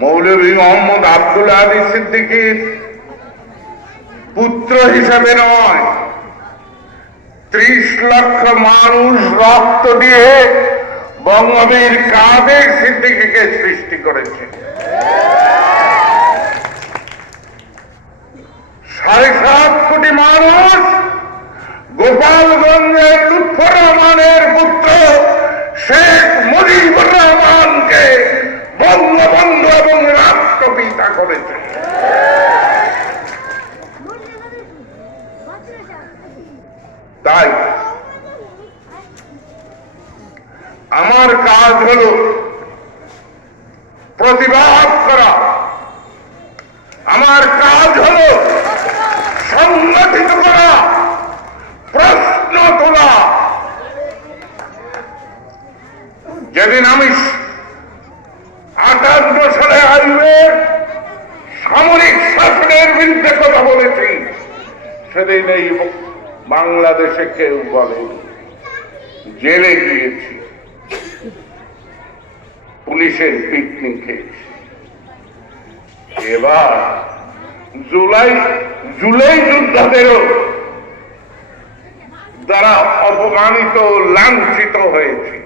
মৌলভী মোহাম্মদ আব্দুল আলী সিদ্দিকীর পুত্র হিসাবে নয়। ত্রিশ লক্ষ মানুষ রক্ত দিয়ে বঙ্গবীর কাদের সিদ্দিকীকে সৃষ্টি করেছে? সাড়ে সাত কোটি মানুষ গোপালগঞ্জের লুৎফর রহমানের পুত্র শেখ মুজিবুর রহমানকে বঙ্গবন্ধু এবং রাষ্ট্রপিতা করেছে। তাই আমার কাজ হল প্রতিবাদ করা আমার কাজ হল সংগঠিত করা প্রশ্ন তোলা যেদিন আমি আটান্ন সালে আইনের সামরিক শাসনের বিরুদ্ধে কথা বলেছি সেদিন এই বাংলাদেশে কেউ বলে জেলে গিয়েছি। পুলিশের পিকনিক খেয়েছি। এবার জুলাই জুলাই যোদ্ধাদেরও দ্বারা অপমানিত লাঞ্ছিত হয়েছে।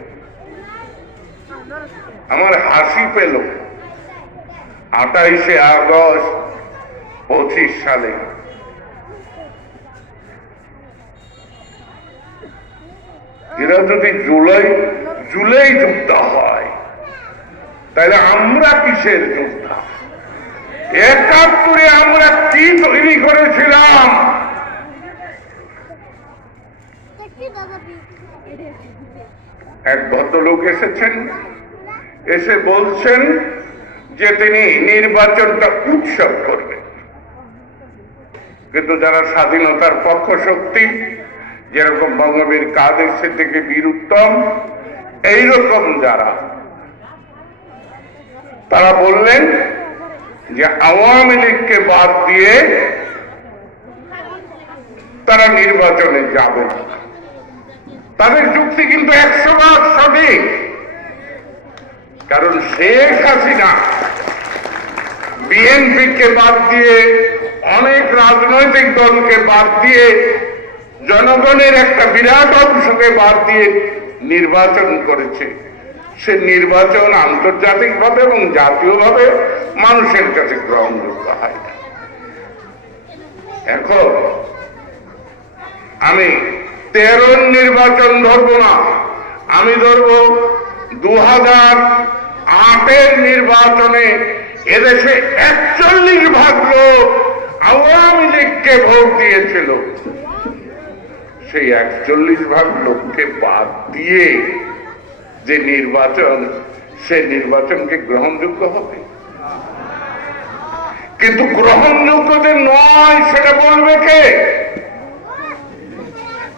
আমার হাসি পেল। আঠাইশে আগস্ট পঁচিশ সালে। এরা যদি জুলাই জুলাই যুদ্ধ হয়, তাহলে আমরা কিসের যোদ্ধা? একাত্তরে আমরা কি তৈরি করেছিলাম? এক ভদ্রলোক এসেছেন, এসে বলছেন যে তিনি নির্বাচনটা উৎসব করবেন। কিন্তু যারা স্বাধীনতার পক্ষ শক্তি যেরকম বঙ্গবীর কাদের থেকে বীর উত্তম এইরকম যারা। তারা বললেন যে আওয়ামী লীগকে বাদ দিয়ে তারা নির্বাচনে যাবে তাদের যুক্তি কিন্তু একশো ভাগ সঠিক। কারণ শেখ হাসিনা বিএনপিকে বাদ দিয়ে, অনেক রাজনৈতিক দলকে বাদ দিয়ে জনগণের একটা বিরাট অংশকে বাদ দিয়ে নির্বাচন করেছে সে নির্বাচন আন্তর্জাতিকভাবে এবং জাতীয়ভাবে মানুষের কাছে গ্রহণযোগ্য হয় না। এখন আমি তেরো নির্বাচন ধরবো না, আমি ধরবো দু হাজার আটের নির্বাচনে এদেশে একচল্লিশ ভাগ লোক আওয়ামী লীগকে ভোট দিয়েছিল সেই একচল্লিশ ভাগ লোককে বাদ দিয়ে যে নির্বাচন, সে নির্বাচনকে গ্রহণযোগ্য হবে। কিন্তু গ্রহণযোগ্য যে নয়, সেটা বলবে কে?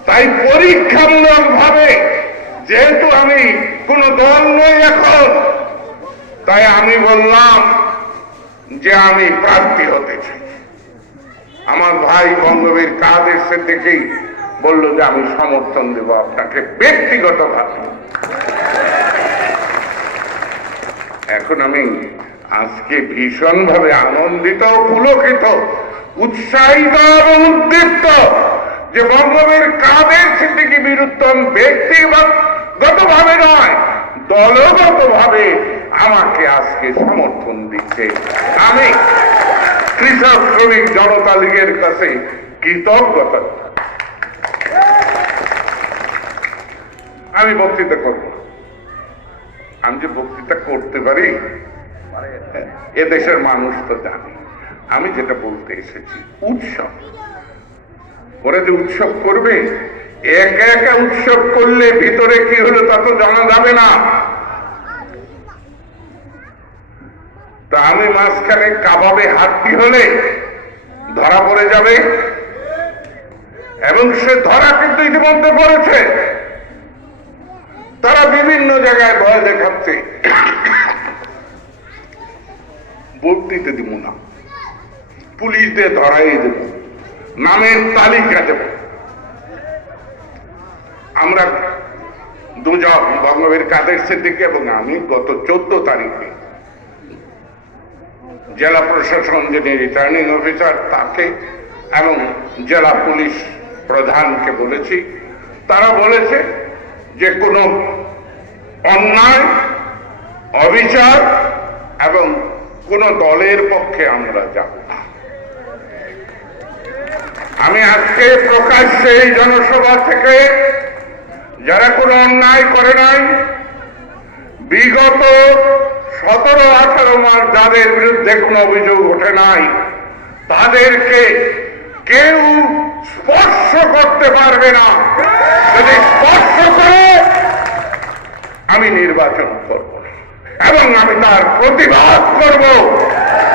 তাই পরীক্ষামূলক ভাবে, যেহেতু আমি কোন দল নই এখন, তাই আমি বললাম যে আমি প্রার্থী হতে চাই। আমার ভাই বঙ্গবীর কাদের সে দেখেই বলল যে আমি সমর্থন দেব আপনাকে ব্যক্তিগতভাবে। এখন আমি আজকে ভীষণভাবে আনন্দিত, পুলকিত, উৎসাহিত এবং উদ্দীপ্ত যে বঙ্গবীর কাদের সিদ্দিকি ব্যক্তিগত ভাবে নয় দলগত ভাবে আমাকে আজকে সমর্থন দিচ্ছে। আমি কৃষক শ্রমিক জনতা লীগের কাছে কৃতজ্ঞতা আমি বক্তৃতা করব। আমি যে বক্তৃতা করতে পারি, এ দেশের মানুষ তো জানে। আমি যেটা বলতে এসেছি, উৎসব। ওরা যে উৎসব করবে, একা একা উৎসব করলে ভিতরে কি হলো তা তো জানা যাবে না। তা আমি মাঝখানে কাবাবে হাতটি হলে ধরা পড়ে যাবে, এবং সে ধরা কিন্তু ইতিমধ্যে পড়েছে। তারা বিভিন্ন জায়গায় ভয় দেখাচ্ছে। দিতে দিব না। পুলিশ ধরাই দেব। নামের তালিকা দেব। আমরা দুজন বঙ্গবীর কাদের সিদ্দিকী এবং আমি গত চোদ্দ তারিখে জেলা প্রশাসন যিনি রিটার্নিং অফিসার তাকে এবং জেলা পুলিশ প্রধানকে বলেছি। তারা বলেছে যে কোনো অন্যায়, অবিচার এবং কোন দলের পক্ষে আমরা যাব না। আমি আজকে প্রকাশ্যে এই জনসভা থেকে যারা কোনো অন্যায় করে নাই, বিগত সতেরো, আঠারো মাস যাদের বিরুদ্ধে কোনো অভিযোগ ওঠে নাই, তাদেরকে কেউ স্পর্শ করতে পারবে না। যদি স্পর্শ করে আমি নির্বাচন করব। এবং আমি তার প্রতিবাদ করব।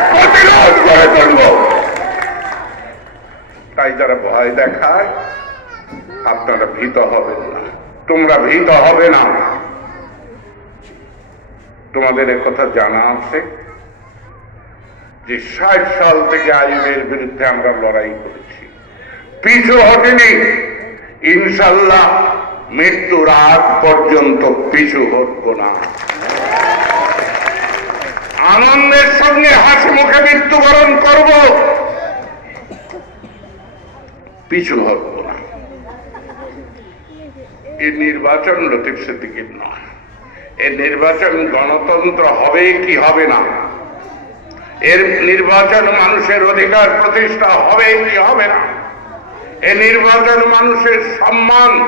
প্রতিরোধ করে তুলব। তাই যারা ভয় দেখায়, আপনারা ভীত হবেন না। তোমরা ভীত হবে না। তোমাদের কথা জানা আছে যে ষাট সাল থেকে আইনের বিরুদ্ধে আমরা লড়াই করেছি। পিছু হটেনি। ইনশাল্লাহ মৃত্যুর আগ পর্যন্ত পিছু হটব না। আনন্দের সঙ্গে হাসি মুখে মৃত্যুবরণ করব। পিছু হটব না। এই নির্বাচন লতিফ সিদ্দিকির নয়। এর নির্বাচন গণতন্ত্র হবে কি হবে না? এর নির্বাচন মানুষের অধিকার প্রতিষ্ঠা হবে কি হবে না? এ নির্বাচন মানুষের সম্মান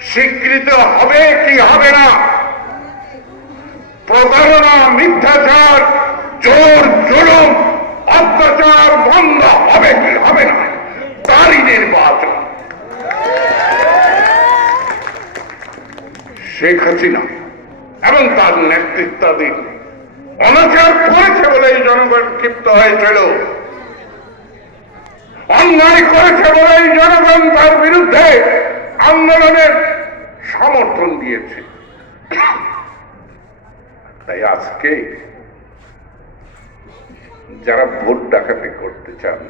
স্বীকৃত হবে কি হবে না? প্রতারণা, মিথ্যাচার, জোর, জুলুম, অত্যাচার বন্ধ হবে কি হবে না? তারই নির্বাচন। শেখ হাসিনা এবং তার নেতৃত্বাধীন অনাচার করেছে বলে এই জনগণ ক্ষিপ্ত হয়েছিল। অন্যায় করেছে বলে এই জনগণ তার বিরুদ্ধে আন্দোলনের সমর্থন দিয়েছে। তাই আজকে যারা ভোট ডাকাতি করতে চান,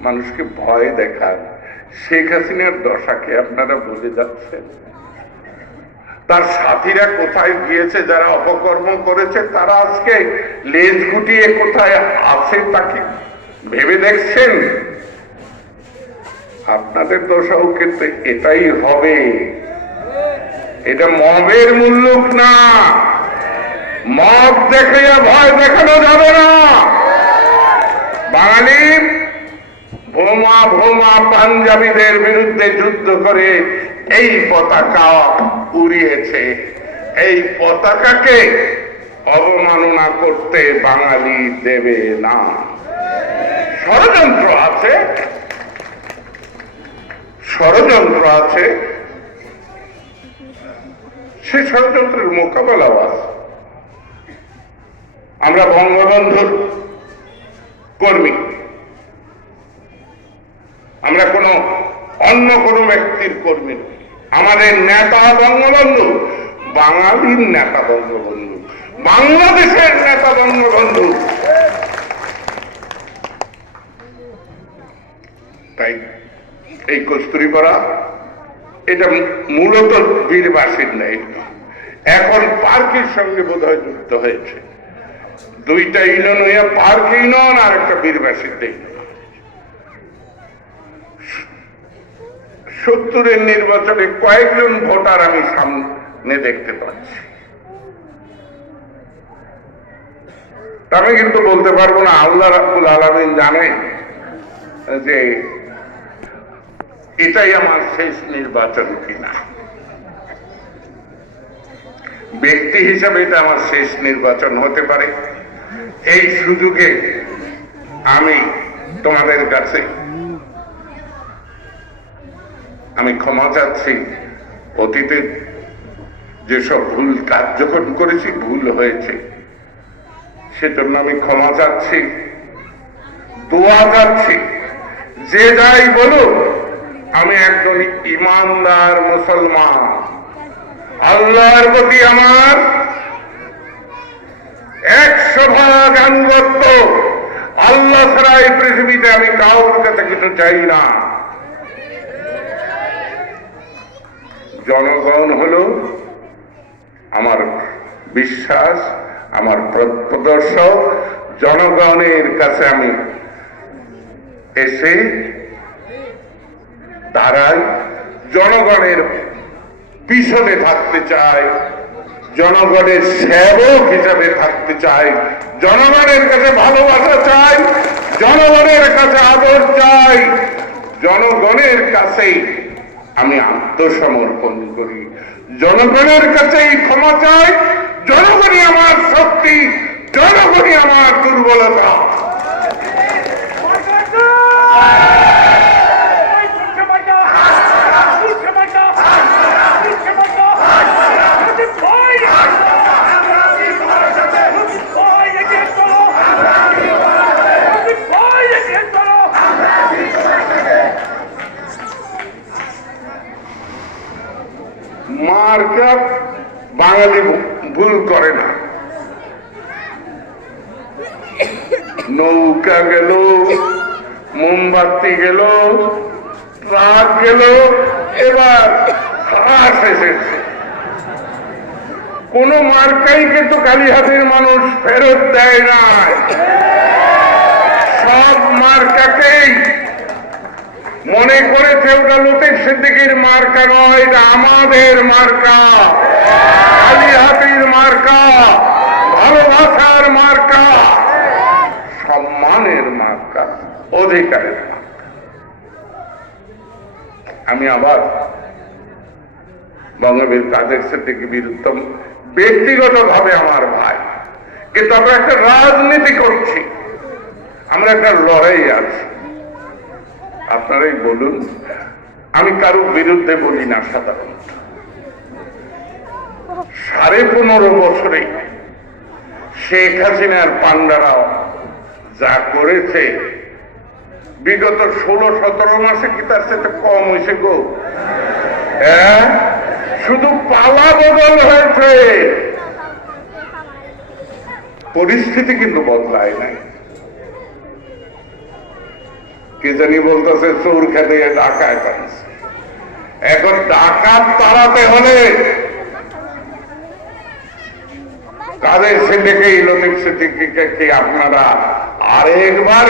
মানুষকে ভয় দেখান, শেখ হাসিনার দশাকে আপনারা বুঝে যাচ্ছেন। তার সাথীরা কোথায় গিয়েছে, যারা অপকর্ম করেছে, তারা আজকে লেজ গুটিয়ে কোথায় আছে তাকে ভেবে দেখছেন? আপনাদের দশাও কিন্তু এটাই হবে। এটা মবের মুল্লুক না। মব দেখে ভয় দেখানো যাবে না। বাঙালি বোমা বোমা পাঞ্জাবিদের বিরুদ্ধে যুদ্ধ করে এই পতাকা উড়িয়েছে। এই পতাকাকে অবমাননা করতে বাঙালি দেবে না। ষড়যন্ত্র আছে। ষড়যন্ত্র আছে। সে ষড়যন্ত্রের মোকাবেলাও আছে। আমরা বঙ্গবন্ধুর কর্মী। আমরা কোন অন্য কোন ব্যক্তির কর্মী নই। আমাদের নেতা বঙ্গবন্ধু, বাঙালির নেতা বঙ্গবন্ধু, বাংলাদেশের নেতা বঙ্গবন্ধু। তাই এই কস্তুরিপাড়া এটা মূলত বীরবাসীর নেই। এখন পার্কের সঙ্গে বোধহয় যুক্ত হয়েছে। দুইটা ইউনিয়ন হইয়া পার্ক ইউনিয়ন আর একটা বীরবাসীর ইউনিয়ন সত্তরের নির্বাচনে কয়েকজন ভোটার আমি সামনে দেখতে পাচ্ছি। আমি কিন্তু বলতে পারব না, আল্লাহ রাবুল আলমিন জানে যে এটাই আমার শেষ নির্বাচন কিনা। ব্যক্তি হিসাবে এটা আমার শেষ নির্বাচন হতে পারে। এই সুযোগে আমি তোমাদের কাছে আমি ক্ষমা চাচ্ছি। অতীতে যেসব ভুল যখন করেছি, ভুল হয়েছে, সেজন্য আমি ক্ষমা চাচ্ছি। দোয়া চাচ্ছি। যে যাই বলুক আমি একজন ইমানদার মুসলমান। আল্লাহর প্রতি আমার একশো ভাগ আনুগত্য। আল্লাহ ছাড়া এই পৃথিবীতে আমি কাউর কাছে কিছু চাই না। জনগণ হলো আমার বিশ্বাস, আমার প্রদর্শক। জনগণের কাছে আমি এসে দাঁড়াই জনগণের পিছনে থাকতে চাই জনগণের সেবক হিসাবে থাকতে চাই জনগণের কাছে ভালোবাসা চাই জনগণের কাছে আদর চাই জনগণের কাছেই আমি আত্মসমর্পণ করি। জনগণের কাছেই ক্ষমা চাই, জনগণই আমার শক্তি, জনগণই আমার দুর্বলতা। মার্কা বাঙালি ভুল করে না। নৌকা গেল, মোমবাতি গেল, ট্রাক গেল, এবার হাঁস এসেছে। কোন মার্কাই কিন্তু কালীহাতির মানুষ ফেরত দেয় না সব মার্কাকেই মনে করেছে ওটা লতিফ সিদ্দিকির মার্কা নয়, এটা আমাদের মার্কা। কালীহাতির মার্কা, ভালোবাসার মার্কা, সম্মানের মার্কা, অধিকারের আমি আবার বঙ্গবীর কাদের সিদ্দিকি বিরুদ্ধ ব্যক্তিগত ভাবে আমার ভাই, কিন্তু আমরা একটা রাজনীতি করছি। আমরা একটা লড়াই আছি। আপনারাই বলুন, আমি কারোর বিরুদ্ধে বলি না সাধারণত সাড়ে পনেরো বছরে শেখ হাসিনার পান্ডারা যা করেছে, বিগত ষোলো সতেরো মাসে কি তার সাথে কম হয়েছে গো? হ্যাঁ? শুধু পালা বদল হয়েছে। পরিস্থিতি কিন্তু বদলায় নাই। কি জানি বলতেছে, চোর খেতে ডাকায় টানছে এখন ডাকাত তাড়াতে হলে কাদের সিদ্দিকে, লতিফ সিদ্দিকিকে আপনারা আরেকবার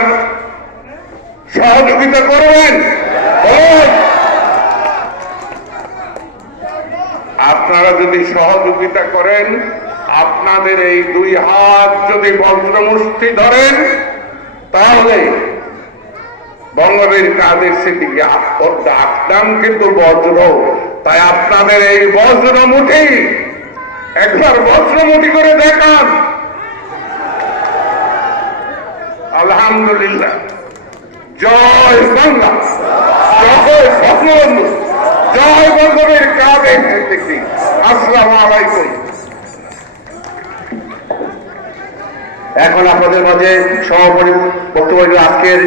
সহযোগিতা করবেন? আপনারা যদি সহযোগিতা করেন, আপনাদের এই দুই হাত যদি বজ্রমুষ্টি ধরেন, তাহলে বঙ্গবীর কাদের সিদ্দিকি ডাকনাম কিন্তু বজ্র। তাই আপনাদের এই বজ্রমুঠি একবার বজ্রমুঠি করে দেখান। আলহামদুলিল্লাহ। জয় বাংলা। জয় বঙ্গবন্ধু। জয় বঙ্গবীর কাদের সিদ্দিকি আসসালামু আলাইকুম। এখন আপনাদের মাঝে সভাপতি বক্তব্য আজকের